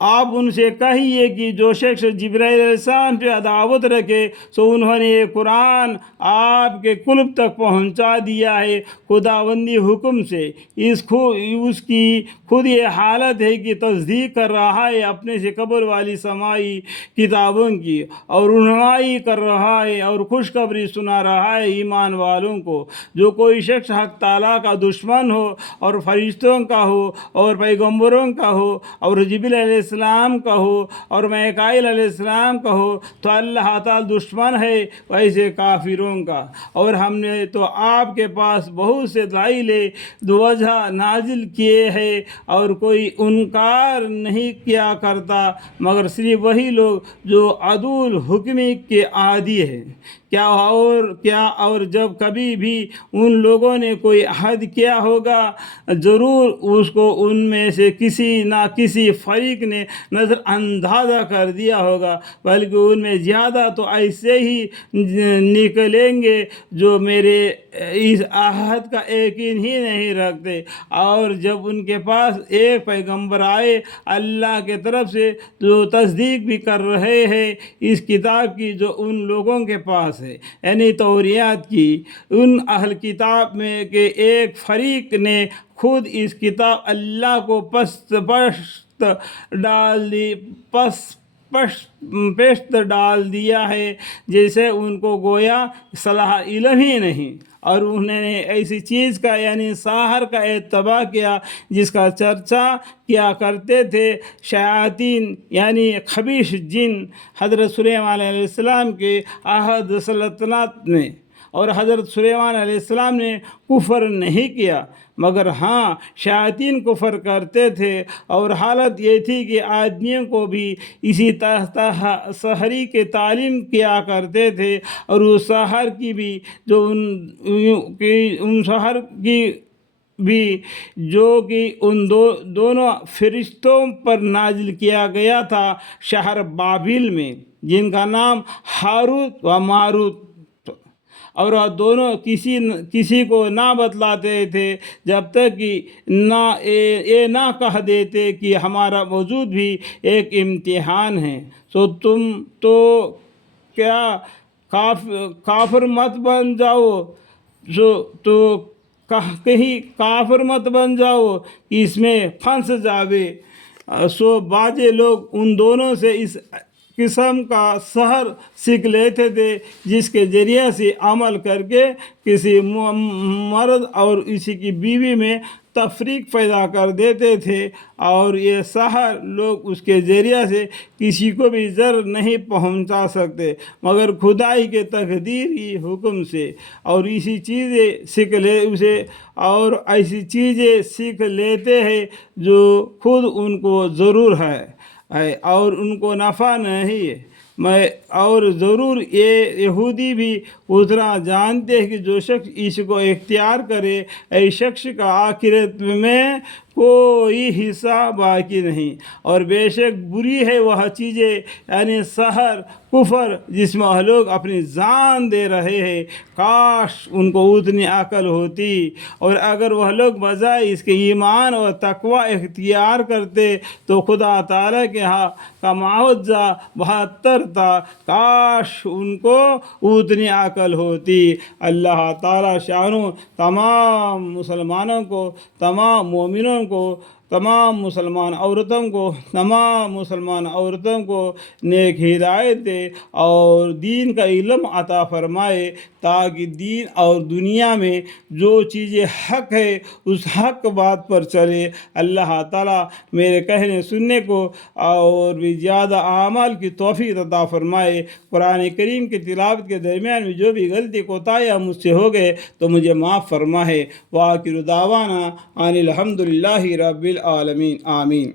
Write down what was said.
آپ ان سے کہیے کہ جو شخص جبرائیل علیہ السلام پہ عداوت رکھے سو انہوں نے یہ قرآن آپ کے قلب تک پہنچا دیا ہے خداوندی حکم سے۔ اس کی خود یہ حالت ہے کہ تصدیق کر رہا ہے اپنے سے قبل والی سمائی کتابوں کی، اور رہنمائی کر رہا ہے اور خوشخبری سنا رہا ہے ایمان والوں کو۔ جو کوئی شخص حق تعالیٰ کا دشمن ہو اور فرشتوں کا ہو اور پیغمبروں کا ہو اور جبریل علیہ السلام کا ہو اور میکائیل علیہ السلام کا ہو تو اللہ تعالیٰ دشمن ہے ویسے کافروں کا۔ اور ہم نے تو آپ کے پاس بہت سے دلائل دو وجہ نازل کیے ہیں، اور کوئی انکار نہیں کیا کرتا مگر صرف وہی لوگ جو عدول حکمی کے عادی ہیں۔ کیا اور جب کبھی بھی ان لوگوں نے کوئی عہد کیا ہوگا ضرور اس کو ان میں سے کسی نہ کسی فریق نے نظر انداز کر دیا ہوگا، بلکہ ان میں زیادہ تو ایسے ہی نکلیں گے جو میرے اس عہد کا یقین ہی نہیں رکھتے۔ اور جب ان کے پاس ایک پیغمبر آئے اللہ کے طرف سے جو تصدیق بھی کر رہے ہیں اس کتاب کی جو ان لوگوں کے پاس ہے، یعنی توریات کی، ان اہل کتاب میں کے ایک فریق نے خود اس کتاب اللہ کو پشت ڈال دیا ہے، جیسے ان کو گویا صلاح علم ہی نہیں، اور انہوں نے ایسی چیز کا یعنی ساحر کا اتباع کیا جس کا چرچا کیا کرتے تھے شیاطین یعنی خبیث جن حضرت سلیمان علیہ السلام کے عہد سلطنت میں۔ اور حضرت سلیمان علیہ السلام نے کفر نہیں کیا، مگر ہاں شیاطین کفر کرتے تھے، اور حالت یہ تھی کہ آدمیوں کو بھی اسی سحری کے تعلیم کیا کرتے تھے، اور اس سحر کی بھی جو ان سحر کی بھی جو کہ ان دونوں فرشتوں پر نازل کیا گیا تھا شہر بابل میں، جن کا نام ہاروت و ماروت، اور وہ دونوں کسی کو نہ بتلاتے تھے جب تک کہ یہ نہ کہہ دیتے کہ ہمارا وجود بھی ایک امتحان ہے۔ سو تم تو کیا کافر مت بن جاؤ، تو کہیں کافر مت بن جاؤ کہ اس میں پھنس جاوے۔ سو بعض لوگ ان دونوں سے اس قسم کا سحر سیکھ لیتے تھے جس کے ذریعے سے عمل کر کے کسی مرد اور اسی کی بیوی میں تفریق پیدا کر دیتے تھے، اور یہ سحر لوگ اس کے ذریعے سے کسی کو بھی ضرر نہیں پہنچا سکتے مگر خدائی کے تقدیری حکم سے، اور ایسی چیزیں سیکھ لیتے ہیں جو خود ان کو ضرور ہے اور ان کو نفع نہیں ہے۔ اور ضرور یہ یہودی بھی اتنا جانتے ہیں کہ جو شخص اس کو اختیار کرے اس شخص کا آخرت میں کوئی حصہ باقی نہیں، اور بے شک بری ہے وہ چیزیں یعنی سحر کفر جس میں لوگ اپنی جان دے رہے ہیں۔ کاش ان کو اتنی عقل ہوتی، اور اگر وہ لوگ بجائے اس کے ایمان اور تقوی اختیار کرتے تو خدا تعالیٰ کے ہاں کا معاوضہ بہتر تھا۔ کاش ان کو اتنی عقل ہوتی۔ اللہ تعالیٰ شانو تمام مسلمانوں کو، تمام مومنوں کو، تمام مسلمان عورتوں کو نیک ہدایت دے اور دین کا علم عطا فرمائے، تاکہ دین اور دنیا میں جو چیزیں حق ہے اس حق بات پر چلے۔ اللہ تعالیٰ میرے کہنے سننے کو اور بھی زیادہ اعمال کی توفیق عطا فرمائے۔ قرآن کریم کی تلاوت کے درمیان میں جو بھی غلطی کوتاہیاں مجھ سے ہو گئے تو مجھے معاف فرمائے۔ وآخر دعوانا ان الحمد للہ رب العالمین، آمین۔